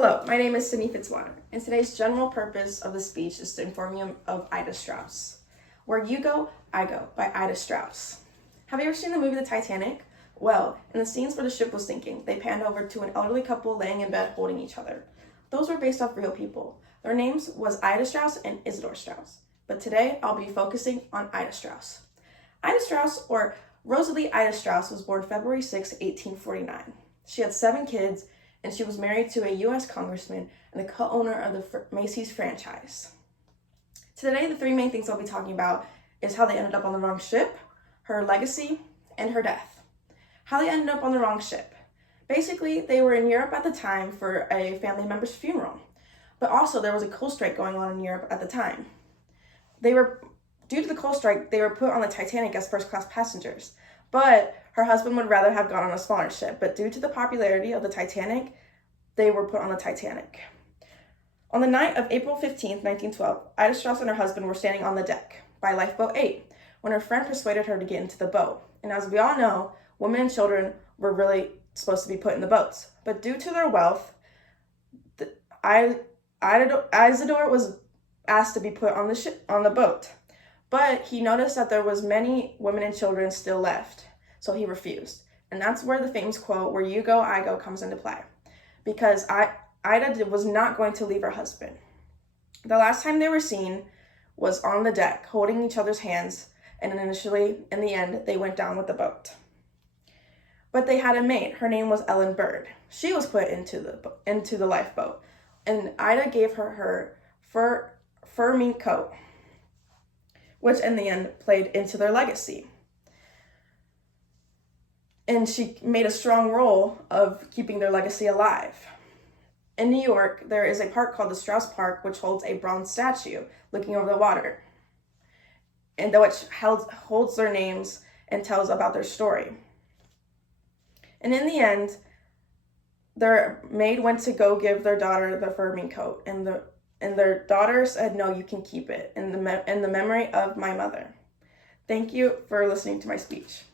Hello, my name is Sydney Fitzwater, and today's general purpose of the speech is to inform you of Ida Strauss. Where You Go, I Go by Ida Strauss. Have you ever seen the movie The Titanic? Well, in the scenes where the ship was sinking, they panned over to an elderly couple laying in bed holding each other. Those were based off real people. Their names was Ida Strauss and Isidor Strauss. But today, I'll be focusing on Ida Strauss. Ida Strauss, or Rosalie Ida Strauss, was born February 6, 1849. She had 7 kids, and she was married to a U.S. congressman and the co-owner of the Macy's franchise. Today, the 3 main things I'll be talking about is how they ended up on the wrong ship, her legacy, and her death. How they ended up on the wrong ship. Basically, they were in Europe at the time for a family member's funeral, but also there was a coal strike going on in Europe at the time. Due to the coal strike, they were put on the Titanic as first-class passengers, but her husband would rather have gone on a smaller ship, but due to the popularity of the Titanic, they were put on the Titanic. On the night of April 15, 1912, Ida Strauss and her husband were standing on the deck by Lifeboat 8 when her friend persuaded her to get into the boat. And as we all know, women and children were really supposed to be put in the boats. But due to their wealth, Isidor was asked to be put on the boat. But he noticed that there was many women and children still left, so he refused. And that's where the famous quote, "Where you go, I go," comes into play. Because Ida was not going to leave her husband. The last time they were seen was on the deck, holding each other's hands, and initially, in the end, they went down with the boat. But they had a mate. Her name was Ellen Bird. She was put into the lifeboat, and Ida gave her fur mink coat, which in the end played into their legacy. And she made a strong role of keeping their legacy alive. In New York, there is a park called the Strauss Park, which holds a bronze statue looking over the water, and which holds their names and tells about their story. And in the end, their maid went to go give their daughter the fur mink coat, and their daughter said, "No, you can keep it in the memory of my mother." Thank you for listening to my speech.